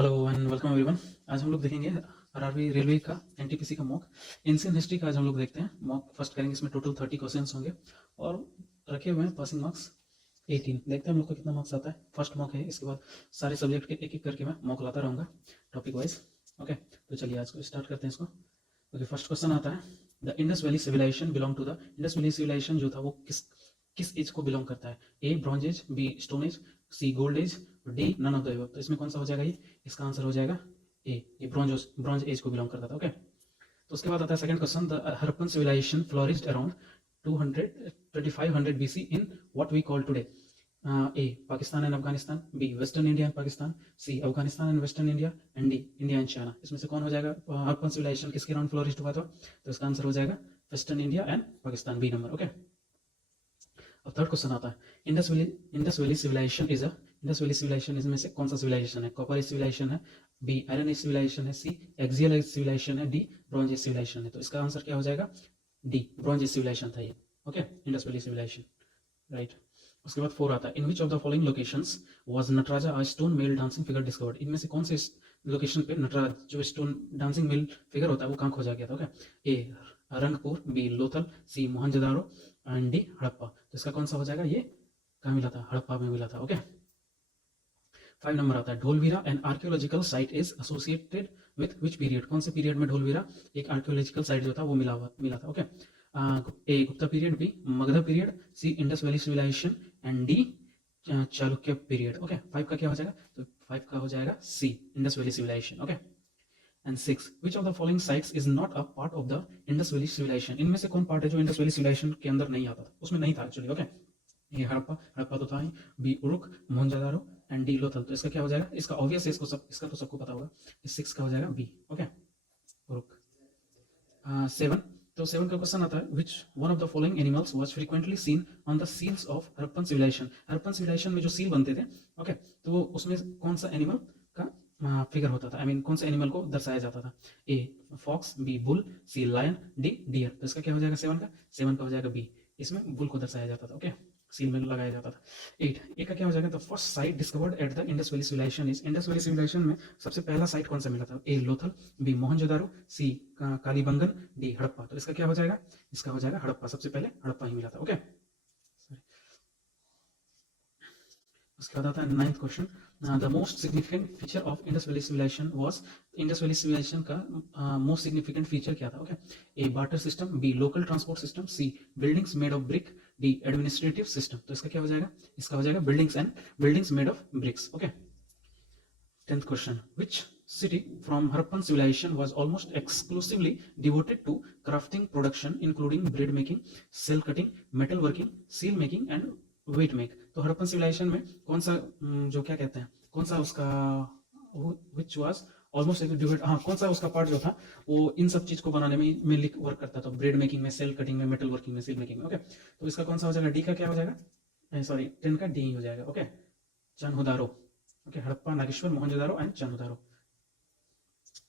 Hello and welcome everyone. आज हम लोग देखेंगे आरआरबी रेलवे का एनटीपीसी का मॉक एंशिएंट हिस्ट्री का। आज हम लोग देखते हैं मॉक फर्स्ट करेंगे। इसमें टोटल 30 क्वेश्चंस होंगे और रखे हुए हैं पासिंग मार्क्स 18। देखते हैं हम लोग को कितना मार्क्स आता है। फर्स्ट मॉक है, इसके बाद सारे सब्जेक्ट के एक एक करके मैं मॉक लाता रहूँगा टॉपिक वाइज। ओके, तो चलिए आज को स्टार्ट करते हैं इसको। ओके, फर्स्ट क्वेश्चन आता है, the Indus valley civilisation belong to the Indus valley civilisation जो था वो किस एज को बिलोंग करता है? A bronze age, B stone age, C gold age, D none of the above. तो इसमें कौन सा हो जाएगा? ये इसका आंसर हो जाएगा ए, ये ब्रॉन्ज एज को बिलोंग करता था। ओके, तो उसके बाद आता है second question, the Harappan civilisation flourished around 2500 BC in what we call today? A Pakistan and Afghanistan, B western India and Pakistan, C Afghanistan and western India, and D India and China. इसमें से कौन हो जाएगा? हरप्पन सिविलाइजेशन किसके अराउंड फ्लोरिश्ड हुआ था? तो इसका आंसर हो जाएगा western India and Pakistan, B number. Okay, अब थर्ड क्वेश्चन आता है, Indus valley civilisation is a Indus valley civilisation इसमें से कौन सा सिविलाइजेशन है? कॉपर एज सिविलाइजेशन है, बी आयरन एज सिविलाइजेशन है, सी एक्सियल एज सिविलाइजेशन है, डी ब्रॉन्ज एज सिविलाइजेशन है। तो इसका आंसर क्या हो जाएगा? डी ब्रॉन्ज एज सिविलाइजेशन था ये। Okay, Indus valley civilisation, right. उसके बाद 4 आता है, in which of the following locations was Nataraja a stone male dancing figure discovered? इनमें से कौन से लोकेशन पे नटराज जो स्टोन डांसिंग मेल फिगर होता है वो कहाँ खोजा गया था? Okay, A Rangpur, B Lothal, C Mohenjodaro and D Harappa. तो इसका कौन सा हो जाएगा? ये कहाँ मिला था? हड़प्पा में मिला था। ओके, 5 नंबर आता है, Dholavira an archaeological site is associated with which period? कौन से पीरियड में ढोलवीरा एक आर्कियोलॉजिकल साइट जो था वो मिला था? Okay, A Gupta period, B Magadha period, C Indus valley civilisation and D Chalukya period. Okay, 5 का क्या हो जाएगा? तो 5 का हो जाएगा C Indus valley civilisation. Okay, and 6, which of the following sites is not a part of the Indus valley civilisation? इनमें से कौन पार्ट है जो इंडस वैली सिविलाइजेशन के अंदर नहीं आता था, उसमें नहीं था एक्चुअली? ओके, ये हड़प्पा तो था ही, B Uruk, Mohenjodaro and D Lothal. तो इसका क्या हो जाएगा? इसका ऑब्वियस है, इसका तो सबको पता होगा। इस 6 का हो जाएगा बी। Okay, Uruk. 7, तो 7 का क्वेश्चन आता है, which one of the following animals was frequently seen on the seals of Harappan civilisation? Harappan civilisation में जो सील बनते थे, ओके, तो वो उसमें कौन सा एनिमल का फिगर होता था? आई मीन कौन सा एनिमल को दर्शाया जाता था? A fox, B bull, C lion, D deer. तो इसका क्या हो जाएगा? 7 का हो जाएगा बी, इसमें बुल को दर्शाया जाता था। ओके, सील में लगाया जाता था। 8 का क्या हो जाएगा? The first site discovered at the Indus valley civilisation is? Indus valley civilisation में सबसे पहला साइट कौन सा मिला था? A Lothal, B Mohenjodaro, C Kalibangan, D Harappa. तो इसका क्या हो जाएगा? इसका हो जाएगा हड़प्पा, सबसे पहले हड़प्पा ही मिला था। ओके, उसके बाद आता है 9th question, the most significant feature of Indus valley civilisation was? Indus valley civilisation का मोस्ट सिग्निफिकेंट फीचर क्या था? Okay, A barter system, B local transport system, C buildings made of brick, D administrative system. तो इसका क्या हो जाएगा? इसका हो जाएगा buildings made of bricks. Okay, 10th question, which city from Harappan civilization was almost exclusively devoted to crafting production including bread making, cell cutting, metal working, seal making and weight make? तो Harappan civilisation में कौन सा जो क्या कहते हैं, कौन सा उसका which was almost devoted, हाँ, कौन सा उसका पार्ट जो था वो इन सब चीज को बनाने में मेनली वर्क करता था? ब्रेड मेकिंग में, सेल कटिंग में, मेटल वर्किंग में, सील मेकिंग में। ओके, तो इसका कौन सा हो जाएगा? डी का क्या हो जाएगा? सॉरी, 10 का डी हो जाएगा। Okay, Chanhudaro. Okay, Harappa, Nageshwar, Mohenjodaro and Chanhudaro.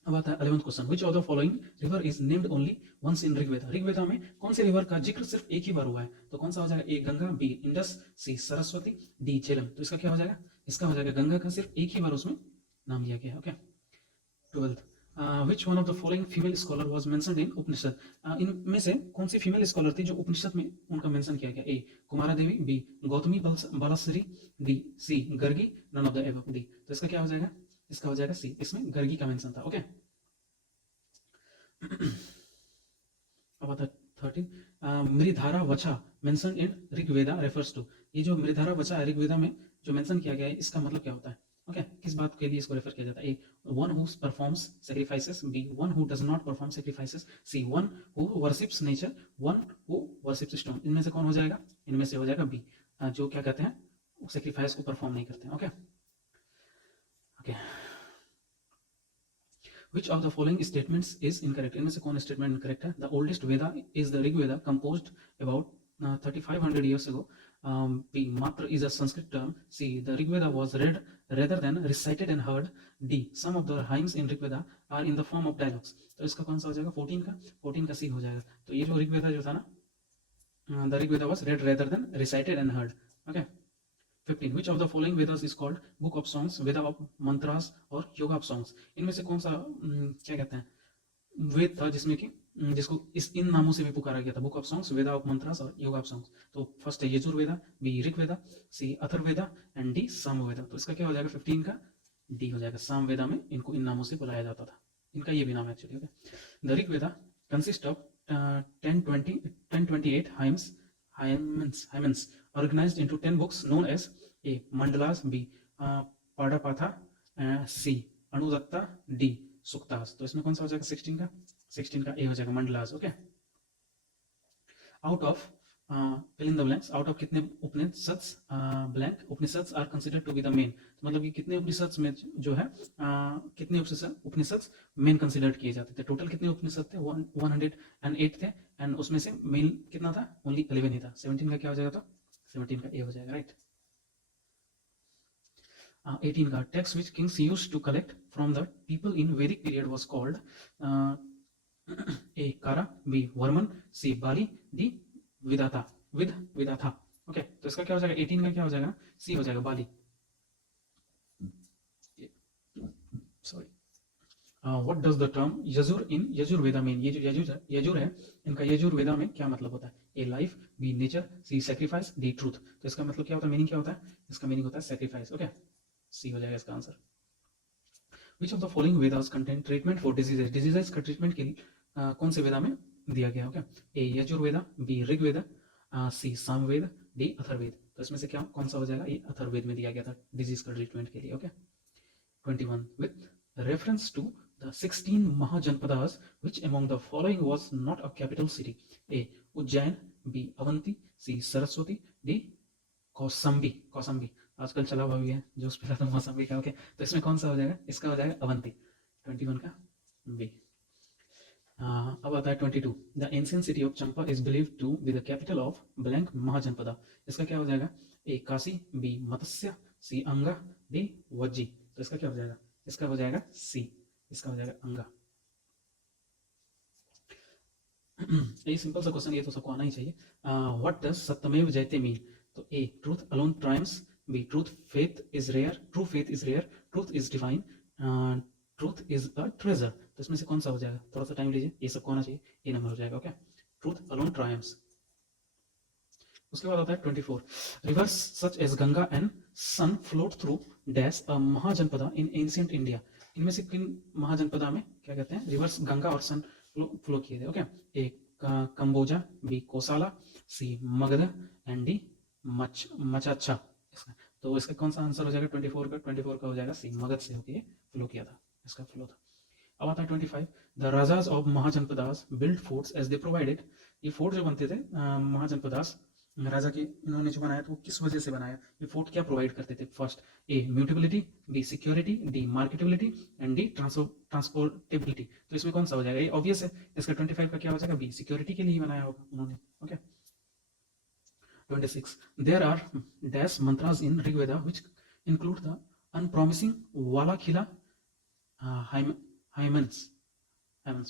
अब आता है 11th question, which of the following river is named only once in Rigveda? Rigveda में कौन से रिवर का जिक्र सिर्फ एक ही बार हुआ है? तो कौन सा हो जाएगा? ए गंगा, बी इंडस, सी सरस्वती, डी झेलम। तो इसका क्या हो जाएगा? इसका हो जाएगा गंगा का सिर्फ एक ही बार उसमें नाम लिया गया। Okay, 12th, which one of the following female scholar was mentioned in Upanishad? इनमें से कौन सी फीमेल स्कॉलर थी जो उपनिषद में उनका मेंशन किया गया? A Kumara Devi, B Gautami Balasuri, D C Gargi, none of the above, D. तो इसका क्या हो जाएगा? इसका हो जाएगा सी, इसमें गर्गी का मेंशन था। ओके, अब आता है 13, मृधारा वचा mention in Rigveda refers to? ये जो मृधारा वचा है ऋग्वेदा में जो मेंशन किया गया है, इसका मतलब क्या होता है? ओके, किस बात के लिए इसको रेफर किया जाता है? A one who performs sacrifices, B one who does not perform sacrifices, C one who worships nature, one who worships stone. इनमें से कौन हो जाएगा? इनमें से हो जाएगा बी, जो क्या कहते हैं सैक्रिफाइस को परफॉर्म नहीं करते हैं। Okay, okay, Which of the following statements is incorrect? इनमें से कौन स्टेटमेंट इनकरेक्ट है? The oldest Veda is the Rig Veda, composed about 3500 years ago. B. Matra is a Sanskrit term. C. The Rig Veda was read rather than recited and heard. D. Some of the hymns in Rig Veda are in the form of dialogues. तो इसका कौन सा हो जाएगा? 14 का C हो जाएगा। तो ये जो ऋग वेदा जो था ना, the Rig Veda was read rather than recited and heard. Okay. 15 which of the following Vedas is called book of songs, Veda of mantras और योगा ऑफ सॉन्ग्स। इनमें से कौन सा क्या कहते हैं वेद था जिसमें कि जिसको इन नामों से भी पुकारा गया था, book of songs, Veda of mantras और योगा ऑफ सॉन्ग्स। तो फर्स्ट है Yajurveda, B Rigveda, C Atharvaveda and D Samaveda. तो इसका क्या हो जाएगा 15 का डी हो जाएगा। सामवेदा में इनको इन नामों से बुलाया जाता था, इनका ये भी नाम है actually. Okay, the Rigveda consist of 1028 hymns organized into 10 books known as A. Mandalas, B. Padapatha, C. Anudatta, D. Suktas। तो इसमें कौन सा हो जाएगा 16 का? 16 का ए हो जाएगा mandalas. Okay, out of fill in the blanks, out of कितने Upanishads blank Upanishads are considered to be the main. तो मतलब कि कितने उपनिषद्स में जो है कितने उपनिषद्स मेन कंसिडर्ड किए जाते थे। टोटल कितने उपनिषद थे? 108 थे एंड उसमें से मेन कितना था? ओनली 11 ही था। 17 का क्या हो जाएगा? तो 17 का ए हो जाएगा, राइट। 18 का tax which kings used to collect from the people in Vedic period was called a kara, B varman, C bali, D vidatha. Okay, तो इसका क्या हो जाएगा 18 का क्या हो जाएगा? सी हो जाएगा Bali. Sorry, what does the term Yajur in Yajurveda mean? ये जो यजुर है इनका यजुर्वेदा में क्या मतलब होता है? A life, B nature, C sacrifice, D truth. तो इसका मतलब क्या होता है? मीनिंग क्या होता है? इसका मीनिंग होता है सैक्रिफाइस। ओके, सी हो जाएगा इसका answer. Which of the following Vedas contain treatment for diseases? Diseases का ट्रीटमेंट के लिए कौन से वेदा में दिया गया? Okay, A Yajurveda, B Rigveda, C Samaveda, D Atharvaveda. तो इसमें से क्या कौन सा हो जाएगा? ये अथर्ववेद में दिया गया था डिजीज का ट्रीटमेंट के लिए। Okay, 21 with reference to the 16 Mahajanpadas, which among the following was not a capital city? A. Ujjain, B. Avanti, C. Saraswati, D. Kosambi आजकल चला हुआ भी है जो उस पर मौसम्बी का। ओके, तो इसमें कौन सा हो जाएगा? इसका हो जाएगा अवंती। 21 का बी। अब आता है 22। The ancient city of Champa is believed to be the capital of blank mahajanapada. इसका क्या हो जाएगा? ए काशी, बी मत्स्य, सी अंगा, डी वज्जी। तो इसका क्या हो जाएगा? इसका हो जाएगा सी, इसका हो जाएगा अंगा। ये सिंपल सा क्वेश्चन, ये तो सबको आना ही चाहिए। व्हाट डज सत्यमेव जयते मीन? तो A truth alone triumphs, B truth faith is rare, true faith is rare, truth is divine, truth is a treasure. तो इसमें से कौन सा हो जाएगा? थोड़ा सा टाइम लीजिए, ये सबको आना चाहिए। ए नंबर हो जाएगा। Okay, truth alone triumphs. उसके बाद आता है 24। Rivers such as Ganga and Son float through dash a mahajanapada in ancient India. इनमें से किन महाजनपदा में क्या कहते हैं रिवर्स गंगा और सन फ्लो किए थे? Okay, A Kamboja, B Kosala, C Magadha and D मचाच्छा। तो इसका कौन सा आंसर हो जाएगा 24 का? 24 का हो जाएगा सी, मगध से होकर फ्लो किया था, इसका फ्लो था। अब आता है 25। The rajas of mahajanapadas build forts as they provided. ये फोर्ट जो बनते थे महाजनपदास राजा के इन्होंने जो बनाया तो किस वजह से बनाया? ये फोर्ट क्या प्रोवाइड करते थे? First A mutability, B security, D marketability and D transportability. तो इसमें कौन सा हो जाएगा? ये ऑब्वियस है, इसका 25 का क्या हो जाएगा? बी, सिक्योरिटी के लिए ही बनाया होगा उन्होंने। Okay, 26। There are dash mantras in Rigveda which include the unpromising, वाला खिला, हाइमन्स।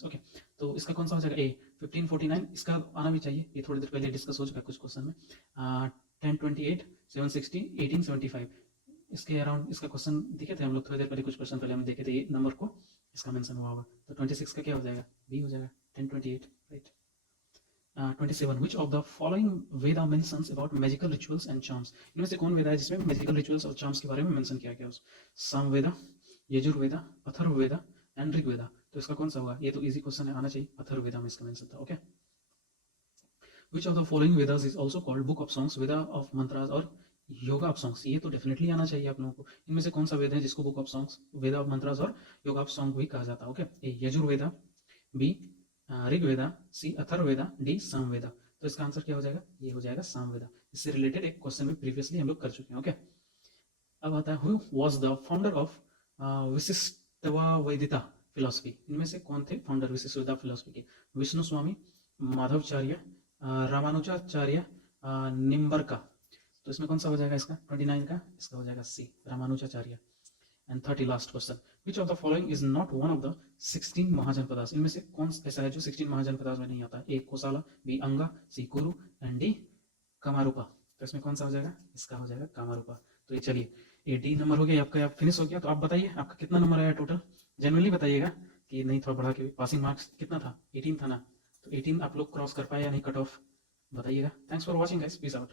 ओके, तो इसका कौन सा हो जाएगा? ए 1549। इसका आना भी चाहिए, ये थोड़ी देर पहले डिस्कस हो चुका है कुछ क्वेश्चन में। 1028, 760, 1875 इसके अराउंड इसका क्वेश्चन दिखे थे हम लोग थोड़ी देर पहले, कुछ क्वेश्चन पहले हम देखे थे, ये नंबर को इसका मेंशन हुआ होगा। तो 26 का क्या हो जाएगा? बी हो जाएगा 1028, right. 27 which of the following Veda mentions about magical rituals and charms? इनमें से कौन वेदा है जिसमें मैजिकल रिचुअल्स और चार्म्स के बारे में मेंशन किया गया? सामवेदा, यजुर्वेदा, अथर्ववेदा एंड ऋग्वेदा। तो इसका कौन सा होगा? ये तो इजी क्वेश्चन है, आना चाहिए। अथर्ववेदा में इसका मेंशन था। Okay, which of the following Vedas is also called book of songs, Veda of mantras और योगा ऑफ सॉन्ग्स? ये तो डेफिनेटली आना चाहिए आप लोगों को। इनमें से कौन सा वेद है जिसको book of songs, Veda of mantras और योगा ऑफ सॉन्ग भी कहा जाता है? Okay, A Yajurveda, B Rigveda, C Atharvaveda, D Samaveda. तो इसका आंसर क्या हो जाएगा? ये हो जाएगा सामवेदा। इससे रिलेटेड एक क्वेश्चन में प्रीवियसली हम लोग कर चुके हैं। ओके, अब आता है who was the founder of Vishishtadvaita philosophy? इनमें से कौन थे फाउंडर विशिष्टद्वैत फिलॉसफी के? विष्णु स्वामी, माधवाचार्य, रामानुजाचार्य, निम्बरका। तो इसमें कौन सा हो जाएगा? इसका 29 का इसका हो जाएगा C, Ramanujacharya. And 30 last question, which of the following is not one of the 16 Mahajanapadas? इनमें से कौन ऐसा है जो 16 महाजनपदास में नहीं आता? ए कोसाला, बी अंगा, सी कुरु एंड डी कामारूपा। तो इसमें कौन सा हो जाएगा? इसका हो जाएगा कामारूपा। तो ये चलिए 80 नंबर हो गया आपका, आप फिनिश हो गया। तो आप बताइए आपका कितना नंबर आया टोटल, जेनुअनली बताइएगा कि नहीं थोड़ा बढ़ा के। पासिंग मार्क्स कितना था, 18 था ना, तो 18 आप लोग क्रॉस कर पाए या नहीं कट ऑफ, बताइएगा। Thanks for watching guys, peace out.